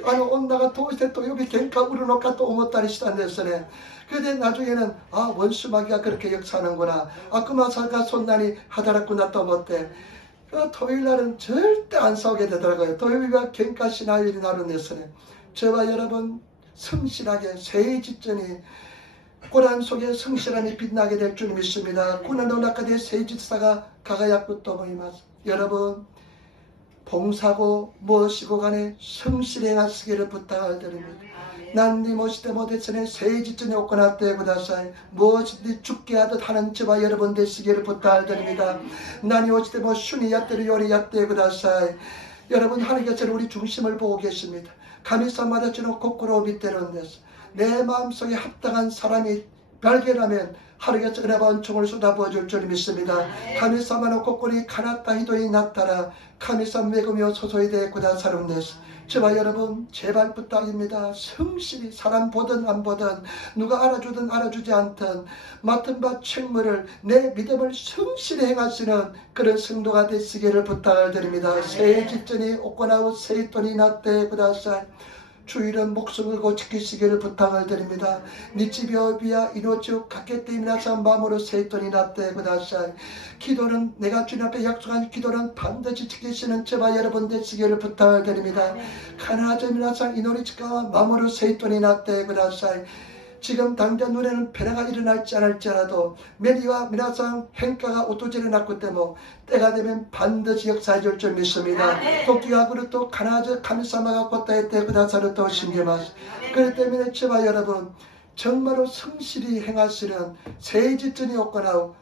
아니 온다가 도시에 도요비 갱가 우르놓까 또 오모따리 시단 데서네. 그런데 나중에는 원수마귀가 그렇게 역사하는구나. 그마사가 손난이 하다랐구나 또 못돼. 토요일날은 절대 안 싸우게 되더라고요. 토요일과 갱가시나일이 나는 데서는 저와 여러분 성실하게 세이지전이 고난 속에 성실함이 빛나게 될 줄 믿습니다. 고난노나카데 세이지사가 가가야쿠 또 모이마스. 여러분 봉사고 무엇이고 간에 성실히 행하시기를 부탁을 드립니다. 난니 모시대 못했으니 세이지전이 없거나 때구다사이 무엇이든지 죽게 하듯 하는 저와 여러분 되시기를 부탁을 드립니다. 난이 오시대 뭐 슈니 야떼를 요리 야떼구다사이. 여러분 하나님께서는 우리 중심을 보고 계십니다. 가미사마다 주는 코코로 밑에는 데서 내 마음속에 합당한 사람이 발견하면 하루에서 은혜와 총을 쏟아부어 줄 줄 믿습니다. 가미사마노 코코리 카나타 히도이 나타라 카미사 메구며 소소이 데 구다사름 데서 저와 여러분 제발 부탁입니다. 성실히 사람 보든 안 보든 누가 알아주든 알아주지 않든 맡은 바 책무를 내 믿음을 성실히 행하시는 그런 성도가 되시기를 부탁을 드립니다. 세이지전이 오코나우 세이돈이 나때 구다사이. 주일은 목숨을 걸고 지키시기를 부탁을 드립니다. 니치비오비야 이노츠 가케테미나산 마음으로 세이돈이 나때 구다사이. 기도는 내가 주님 앞에 약속한 기도는 반드시 지키시는 저와 여러분 되시기를 부탁을 드립니다. 카나자미나산 이노리치카와 마음으로 세이돈이 나때 구다사이. 지금 당장 눈에는 변화가 일어날지 않을지라도 메리와 미나상 행가가 오토지를 났기 때문에 때가 되면 반드시 역사해 줄 줄 믿습니다. 도끼가 그릇도 카나저 카미사마가 곧다에 때 그다사를 또 신기마스. 그렇기 때문에 저와 여러분 정말로 성실히 행하시는 세이지전이 없거나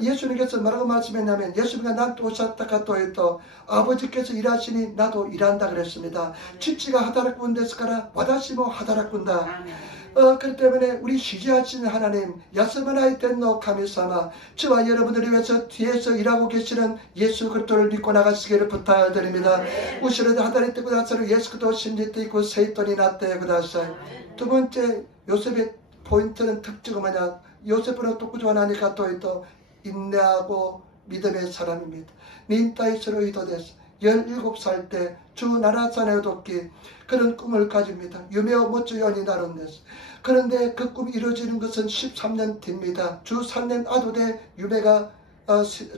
예수님께서 뭐라고 말씀했냐면 예수님과 나한테 오셨다가 또 아버지께서 일하시니 나도 일한다 그랬습니다. 치치가 하다락군 데스카라 와다시모 하다락군다. 그렇기 때문에 우리 지지하시는 하나님 야스마나이 텐노 카미사마 저와 여러분들을 위해서 뒤에서 일하고 계시는 예수 그리스도를 믿고 나가시기를 부탁을 드립니다. 우시르드 하다리 때 구다사를 예수 그리스도 신지 있고 세이돈이 나때 구다사. 두 번째 요셉의 포인트는 특징은 뭐냐. 요셉은 독구조가 나니까 또 인내하고 믿음의 사람입니다. 닌타이스로 이도데스 17살 때 주 나라산에 돕기 그런 꿈을 가집니다. 유메오 모츠연이 나름데스. 그런데 그 꿈이 이루어지는 것은 13년 뒤입니다. 주 3년 아도대 유메가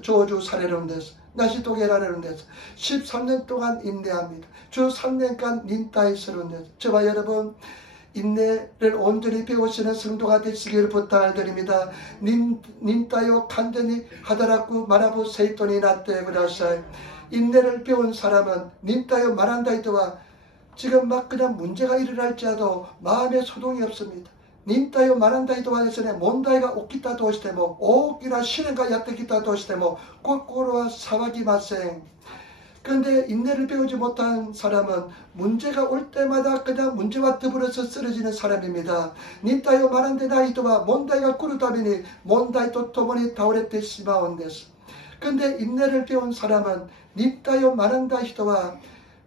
조주 사례론데스. 나시 도게라는데서 13년 동안 인내합니다. 주 3년간 닌타이스론데스. 저와 여러분 인내를 온전히 배우시는 성도가 되시기를 부탁을 드립니다. 닌타요 간전히 하다라쿠 마라부 세이돈이 나때 구다사이. 인내를 배운 사람은 닌타요 마란다이도와 지금 막 그냥 문제가 일어날지라도 마음에 소동이 없습니다. 닌타요 마란다이도와 해서는 몬다이가 오키타 도시테모 오키나 시는가 야테키타 도시테모 꼬꼬로와 사와기 마생. 그런데 인내를 배우지 못한 사람은 문제가 올 때마다 그냥 문제와 더불어서 쓰러지는 사람입니다. 닌타요 말한데 나이도와 몬다이가 꾸르다비니 몬다이도 토모니 다오레테 시마온데스. 그런데 인내를 배운 사람은 닌타요 말한다 히도와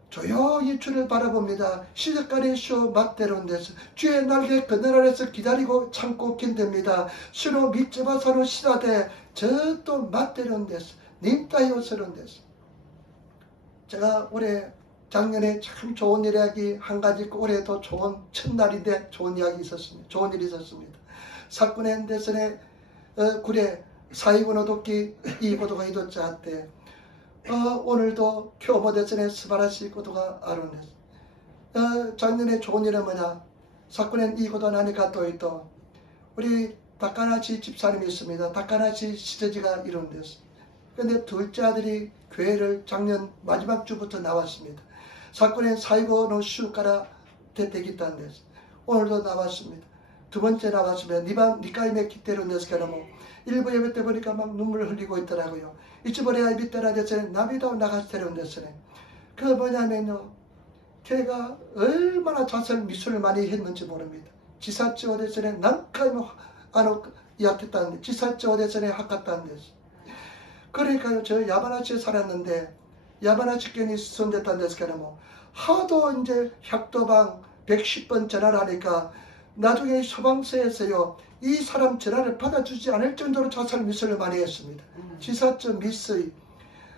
조용히 주를 바라봅니다. 시작가리 쇼 맞대로인데서 주의 날개 그늘 아래서 기다리고 참고 킨답니다. 수로 밑집어서로 시다대 저또 맞대로인데서 닌타요스런데서. 제가 올해 작년에 참 좋은 이야기 한 가지 있고 올해도 좋은 첫날인데 좋은 이야기 있었습니다. 좋은 일이 있었습니다. 사쿠넨 데선에 구례 사이고노 도끼 이 고도가 이도자 한테 오늘도 교모 데선에 스바라시 고도가 아론데스. 작년에 좋은 일은 뭐냐? 사쿠넨 이 고도 나니까 또 우리 다카나치 집사님이 있습니다. 다카나치 시저지가 이룬데스. 근데 둘째 아들이 교회를 작년 마지막 주부터 나왔습니다. 사건엔 사이고노 슈가라 대대기단데스. 오늘도 나왔습니다. 두 번째 나왔습니다. 니카이메 기대로 냈을까라고 일부 예배 때 보니까 막 눈물을 흘리고 있더라고요. 이치버레야 비때라 데스네 나비도 나가스테로 냈으네. 그 뭐냐면요. 걔가 얼마나 자살 미술을 많이 했는지 모릅니다. 지사치오 데스네 난카이모 야했다는데 지사치오 데스네 학갔다는데스. 그러니까요, 저 야바나치에 살았는데, 야바나치견이 수선됐다는 데서 그러면 하도 이제 혁도방 110번 전화를 하니까 나중에 소방서에서요, 이 사람 전화를 받아주지 않을 정도로 자살 미술을 많이 했습니다. 지사점 미스의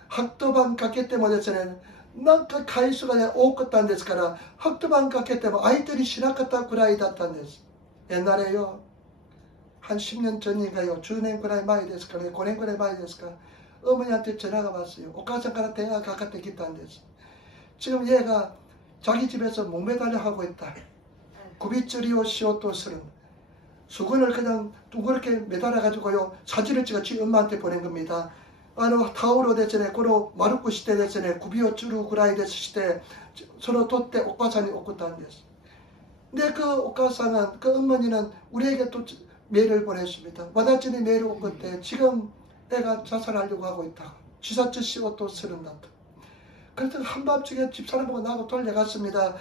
학도방 갔기 때문에서는 난그 가이수가 오겠다는 데서 가라 학도방 갔기 때문에 아이들이 신학갔다 구라이 닿다는 데서 옛날에요, 한 10년 전인가요, 주낸 구라이 많이 됐을까, 고낸 구라이 많이 됐을까, 어머니한테 전화가 왔어요. 오카상가라 대학 가깝게 있다는 데서. 지금 얘가 자기 집에서 목매달려 하고 있다. 구비쩌리오 시오토스는 수건을 그냥 둥그렇게 매달아가지고요. 사진을 찍어 엄마한테 보낸 겁니다. 타오로 대전에 고로 마루쿠 시대 대전에 구비오 쭈루 구라이 데스 시대 서로 돛대 옥가산이 오겠다는 데서. 근데 그 옥가상은 그 어머니는 우리에게 또 메일을 보냈습니다. 와다치니 메일을 온 건데 지금 애가 자살하려고 하고 있다. 지사츠 시오토 쓰는다. 그래서 한밤중에 집사람하고 나하고 돌려갔습니다.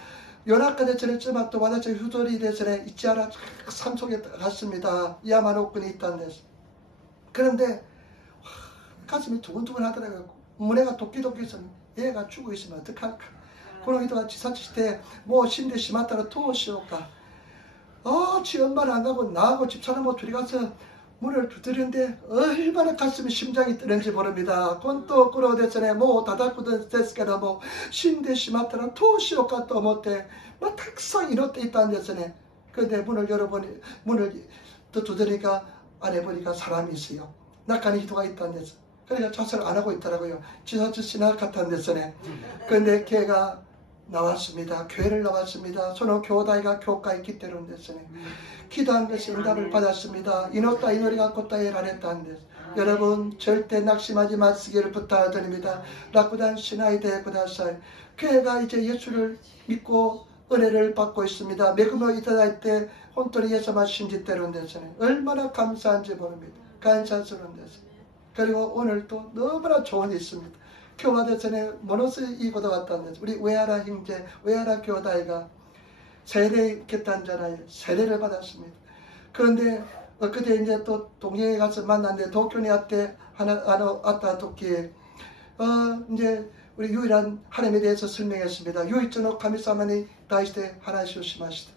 연합가 대전에 쯤았또 와다치 휴도리 대전에 이치아라 산속에 갔습니다. 야마노군이 있다는 데서. 그런데 가슴이 두근두근 하더라고요. 문에가 도끼도끼해서 얘가 죽어 있으면 어떡할까. 그러기도 지사츠 시대 뭐 신대 시마타라 토시오까. 지 엄마는 안 가고 나하고 집사람하고 둘이 가서 문을 두드리는데 얼마나 가슴이 심장이 뜨는지 모릅니다. 건또 끌어대전에 뭐 다다쿠든 데스케나 뭐 신대 시마타라 토시오카 또 못해 막 탁상 이렇게 있다는 데서네. 근데 문을 열어보니 문을 또 두드리니까 안에 보니까 사람이 있어요. 낙하니 희도가 있다는 데서. 그러니까 자살 안 하고 있더라고요. 지사츠 시나카타는 데서네. 근데 걔가 나왔습니다. 교회를 나왔습니다. 저는 교다이가 교가에 기대로는 데서네. 기도한 것이 응답을 받았습니다. 이노따 이노리가 꽃다이를 안 했다는 데서. 여러분 절대 낙심하지 마시기를 부탁드립니다. 라쿠단 시나이데 구다사이. 교회가 이제 예수를 믿고 은혜를 받고 있습니다. 매금을 이타다할 때 혼돈이 예수만 신짓대로는 데서네. 얼마나 감사한지 모릅니다. 감사스러운 데서. 그리고 오늘 또 너무나 좋은 일이 있습니다. 교화대전에 모노스 이고도 왔다는 데서. 우리 외아라 형제, 외아라 교다이가 세례했다잖아요. 세례를 받았습니다. 그런데 그때 이제 또 동해에 가서 만났는데 도쿄에 왔다 도끼에 이제 우리 유일한 하나님에 대해서 설명했습니다. 유이츠노 카미사마니 다이시테 하나시오 시마시다.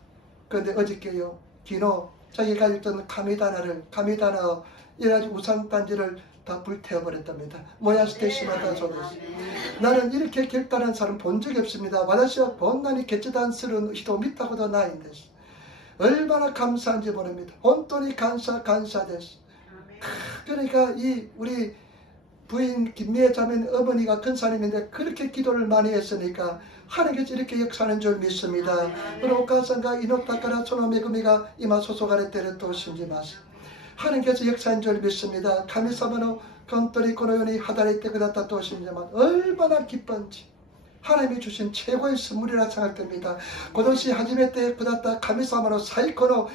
그런데 어저께요, 기노 자기가 있던 카미다나 이래가지고 우상단지를 다 불태워버렸답니다. 모야스테 시마다 소데스. 나는 이렇게 결단한 사람 본 적이 없습니다. 와다시와 본난이 개쩌단스러운 히도 믿다고도 나인데스. 얼마나 감사한지 모릅니다. 혼돈이 감사데스. 그러니까 이 우리 부인 김미애 자매는 어머니가 근사님인데 그렇게 기도를 많이 했으니까 하나님께서 이렇게 역사하는 줄 믿습니다. 그리고 오카상가 이노타카라 소노메구미가 이마소소가레 때를 또 신지마스. 하나님께서 역사한 줄 믿습니다. 카미사마노 건토리 코노요니 하다리 때 그다타 또 신지마. 얼마나 기쁜지. 하나님이 주신 최고의 선물이라 생각됩니다. 고도시 하지메 때 그다타 카미사마노 사이코노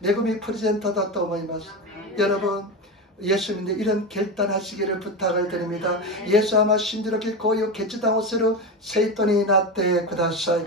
메구미 프레젠타다 또思います. 여러분 예수님들 이런 결단하시기를 부탁을 드립니다. 예수 아마 신들에게 고요 개치당옷으로 세이돈이 나때 그다사이.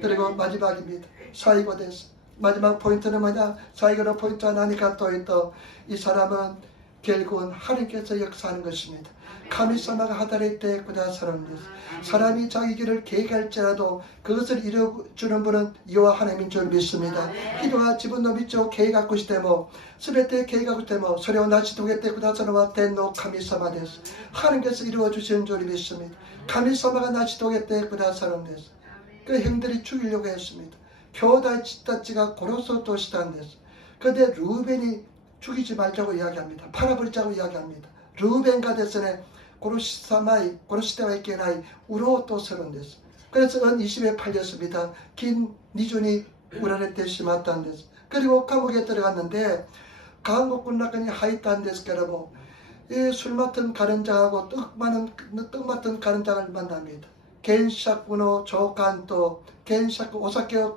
그리고 마지막입니다. 사이고 됐어. 마지막 포인트는 뭐냐? 사이고로 포인트 하나니까 또 이 사람은 결국은 하나님께서 역사하는 것입니다. 카미사마가 하다를 때 그다 사람들. 사람이 자기 길을 계획할지라도 그것을 이루어주는 분은 여호와 하나님인 줄 믿습니다. 기도가 집은노 믿죠. 계획하고 싶대모 스베테 계획하고 싶대모 소리오 나치 도게때 그다 사람와 텐노 카미사마 데스. 하나님께서 이루어주시는 줄 믿습니다. 카미사마가 나치 도게때 그다 사람 데스. 그 형들이 죽이려고 했습니다. 교다의 짓다치가 고로소 도시단 데스. 그런데 루벤이 죽이지 말자고 이야기합니다. 팔아버리자고 이야기합니다. 루벤과 데스네 고로시사마이 고로시대와 있게나이 우로 또 서른 데스. 그래서 은 20에 팔렸습니다. 긴 니준이 우라네 때 심었단 데스. 그리고 감옥에 들어갔는데 감옥 군락근이 하이딴 데스 깨라고 술 맡은 가른자하고 떡 맡은 가른자를 만납니다. 겐샤쿠노 조간또 겐샤쿠 오사케오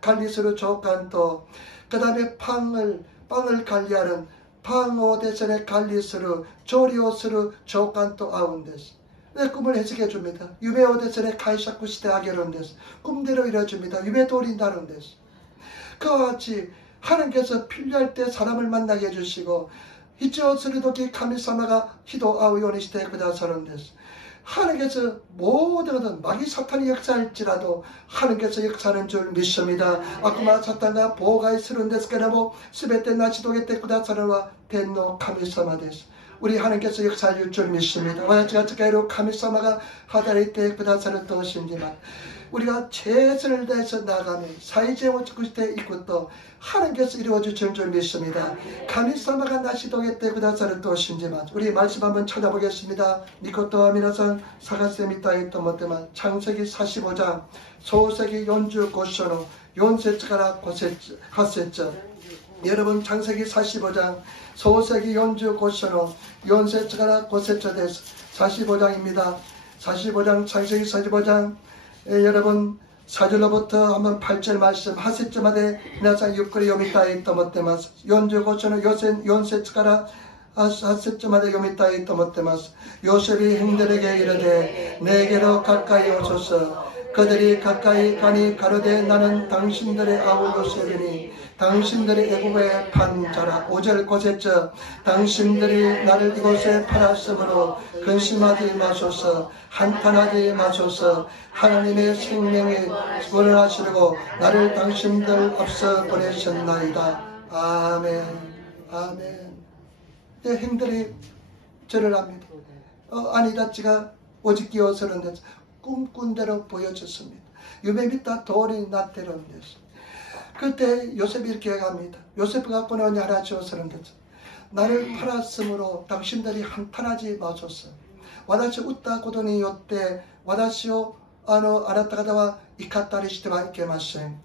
갈리스로 조간또 그 다음에 빵을 관리하는 팡오 대선의 갈리스루 조리오스루 조간또 아운데스. 꿈을 해석해 줍니다. 유메오 대선의 카이샤쿠 시대 아게론데스. 꿈대로 이뤄줍니다. 유메도리 나론데스. 그와 같이 하나님께서 필요할 때 사람을 만나게 해주시고 히치오스르도키 카미사마가 히도 아우요니 시대 그다사론데스. 하나님께서 모든 것은 마귀 사탄이 역사할지라도 하나님께서 역사하는 줄 믿습니다. 아쿠마 사탄과 보호가의 스런 데스케라모 스베테 나치도게테 쿠다사르와 텐노 카미사마 데스. 우리 하나님께서 역사할 줄 믿습니다. 와야치가 츠카이로 카미사마가 하다리테 쿠다사르 도신지만 우리가 최선을 다해서 나가면 사이제모 축구시대 이것도 하나님께서 이루어주실 줄 믿습니다. 카미사마가 나시도게때 그다사를 또 신지만 우리 말씀 한번 찾아보겠습니다. 니코토와 미나산 사가세미타이 또못때만 창세기 45장 소세기 연주 고쇼노 연세츠가라 하세츠. 여러분 창세기 45장 소세기 연주 고쇼노 연세츠가라 고세츠 데스. 45장입니다. 45장 창세기 45장 여러분 4절로부터 한번 8절 말씀 하세츠마데 나사 육거리 요미타이 또못때마스 연주고초는 요세츠가라 하세츠마데 요미타이 또못때마스. 요셉이 형들에게 이르되 내게로 가까이 오소서. 그들이 가까이 가니 가로되 나는 당신들의 아우 요셉이니 당신들의 애국에 판 자라. 5절 고세츠. 당신들이 나를 이곳에 팔았으므로 근심하지 마소서. 한탄하지 마소서. 하나님의 생명에 구원하시려고 나를 당신들 앞서 보내셨나이다. 아멘. 아멘. 내 형들이 절을 합니다. 아니다치가 오직 끼어서는 데서 꿈꾼 대로 보여줬습니다. 유배 밑다 돌이 나태로운 데서. 그때 요셉이 이렇게 얘기합니다. 요셉이 갖고 나오니 알아주어서는 데서 나를 팔았으므로 당신들이 한탄하지 마소서. 와다시 웃다 고도니 요때 와다시오 아나타가다와 이카타리 시대와 이케마생.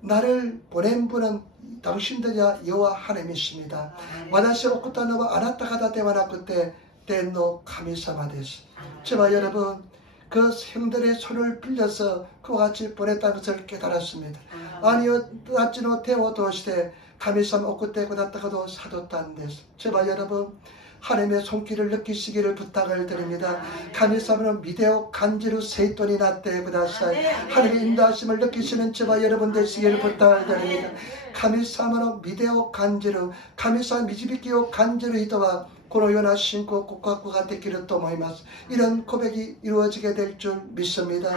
나를 보낸 분은 당신들이야 여호와 하나님이십니다. 와다시 오쿠타노와 아나타가다 때마나 그때 텐노 카미사마 데스. 제발 여러분 그 형들의 손을 빌려서 그와 같이 보냈다는 것을 깨달았습니다. 아니요 나치노 테오 도시대 카미사마 오쿠테 고다타가도 사도탄 데스. 제발 여러분 하나님의 손길을 느끼시기를 부탁을 드립니다. 카미사마는 미데오 간지루 세이돈이 나때 그다사이. 하나님의 인도하심을 느끼시는 저와 여러분 되시기를 부탁을 드립니다. 카미사마는 미데오 간지루 카미사마 미지비키오 간지루 히도와 고노요나 신고 국가구가 되기를 또 모이마스. 이런 고백이 이루어지게 될 줄 믿습니다.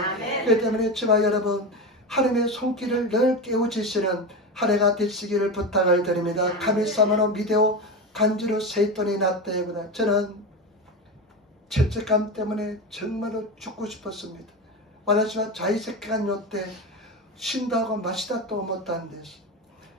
그렇기 때문에 저와 여러분 하나님의 손길을 늘 깨우치시는 한 해가 되시기를 부탁을 드립니다. 카미사마는 미데오 간지로 세이돈이 났대보다 저는 죄책감 때문에 정말로 죽고 싶었습니다. 와다시와 자의색한 요때 쉰다고 마시다 또 못한 데서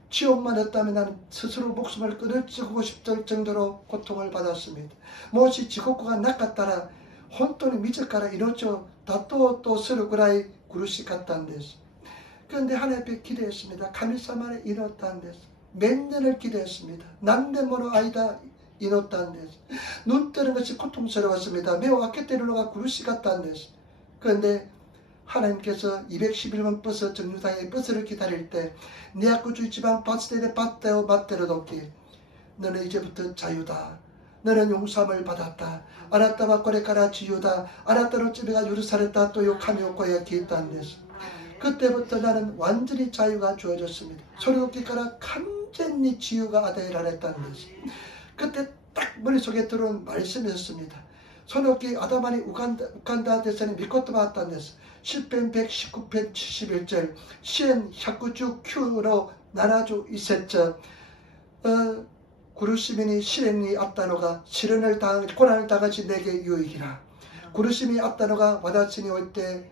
지옥만 했다면 나는 스스로 목숨을 끊어지고 싶을 정도로 고통을 받았습니다. 무엇이 지옥구가 낚았다라 혼돈이 미적가라 이노초 다또 스르구라이 구루시 갔다는 데서. 그런데 하나님 앞에 기도했습니다. 카미사마에 이뤘다는 데서. 몇 년을 기도했습니다. 남대모로 아이다 이노다는 데서. 눈 뜨는 것이 고통스러웠습니다. 매우 아케테르노가 구루시 갔다는 데서. 그런데 하나님께서 211번 버스 정류장에 버스를 기다릴 때 내 아쿠주 지방 바스테데 바테오 바테르도키 너는 이제부터 자유다. 너는 용서함을 받았다. 아나타와 고레카라 지유다. 아나타로 찌비가 유르사랬다. 또 욕하며 고에 기했다는데서 그때부터 나는 완전히 자유가 주어졌습니다. 소리없기까라 완전히 지유가 아다이라랬다는 데서 그때 딱 머릿속에 들어온 말씀이었습니다. 손옥기 아다마니 우간다 대선에 미코토 봤다는 데서 10편 119편 71절 시엔 샤쿠주 큐로 나라주 이세처 구루시민이 시련이 앞다노가 시련을 당한 고난을 당하지 내게 유익이라. 구루시미 앞다노가 와다치니 올때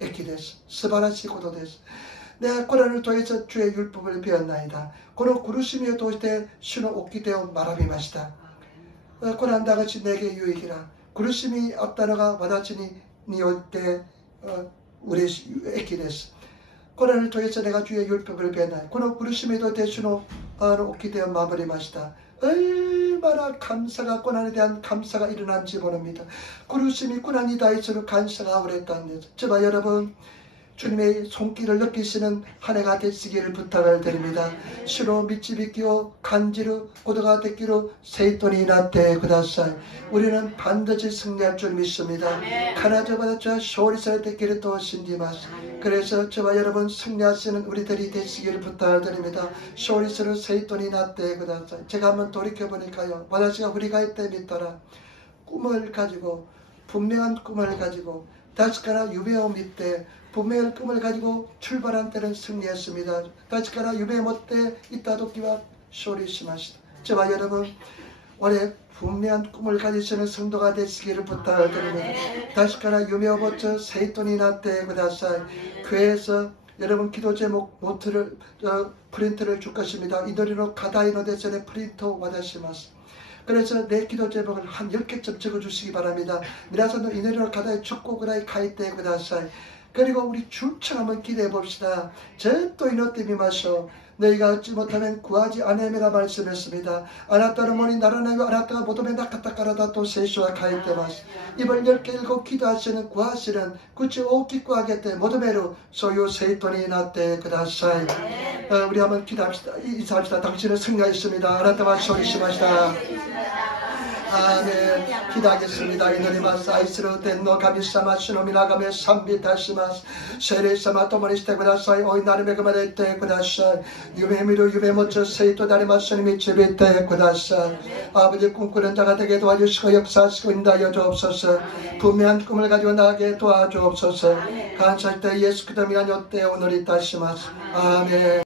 에키데스 스바라시 고도데스. 내가 고난을 통해서 주의 율법을 배웠나이다. 고노 구루시미에 도시대 슈노 오키데오 마라비마시다. 고난 당하지 내게 유익이라. 구루시미 앞다노가 와다치니 니 올때 우리 에키데스. 고난을 통해서 내가 주의 율법을 배웠나이다. 고노 구루시미도 대슈노 오키데오 마라비마시다. 얼마나 감사가 고난에 대한 감사가 일어난지 모릅니다. 구루심이 고난이 다해서는 감사가 오랬다는 데서 제발 여러분 주님의 손길을 느끼시는 한 해가 되시기를 부탁을 드립니다. 시로 미치비키오 간지루 고도가 되기로 세이돈이 나때 그다사이. 우리는 반드시 승리할 줄 믿습니다. 가나저보다 저 쇼리살 되기를 또 신디마스. 그래서 저와 여러분 승리하시는 우리들이 되시기를 부탁을 드립니다. 쇼리스는 세이돈이 나때 그다사이. 제가 한번 돌이켜보니까요. 와다시가 우리가 이때 믿더라. 꿈을 가지고 분명한 꿈을 가지고 다시카나 유배오 밑에 분명한 꿈을 가지고 출발한 때는 승리했습니다. 다시카나 유배오 때 이따도끼와 쇼리시마시다. 저와 여러분 올해 분명한 꿈을 가지시는 성도가 되시기를 부탁을 드립니다. 다시카나 유배오버처 세이돈이 나때 그다사이. 교회에서 여러분 기도 제목 노트를 프린트를 줄 것입니다. 이노리노 가다이노 대전에 프린트 와다시마스. 그래서 내 기도 제목을 한 10개쯤 적어주시기 바랍니다. 미라선도 이노리노 가다이 축구그라이 카이테 그다사이. 그리고 우리 줄창 한번 기대해 봅시다. 제또 이노때미 마셔. 너희가 얻지 못하면 구하지 않으리라 말씀했습니다. 아나타는 모니 나라나요 아나타가 모도메 나카타카라다 또 세수와 카이테마스. 입을 10개 읽고 기도하시는 구하시는 구치 오키 구하겠대 모도메로 소요 세이톤이 나때 그다사이. 우리 한번 기도합시다. 인사합시다. 당신은 승리하였습니다. 아나타와 소리시마시다. 아멘. 기도하겠습니다. 이노리마스 아이스로 덴노 가미사마 시노미나가메 삼비타시마스 세레사마 토모니스테 구다사이 오이 나름에 그마데테 구다사이 유메미로 유메모처 세이토 다리마스님이 제베테 구다사이. 아버지 꿈꾸는 자가 되게 도와주시고 역사하시고 인도하여 주옵소서. 분명한 꿈을 가지고 나가게 도와주옵소서. 감사할 때 예수 그리스도 미안요 때 오늘이 다시마스. 아멘.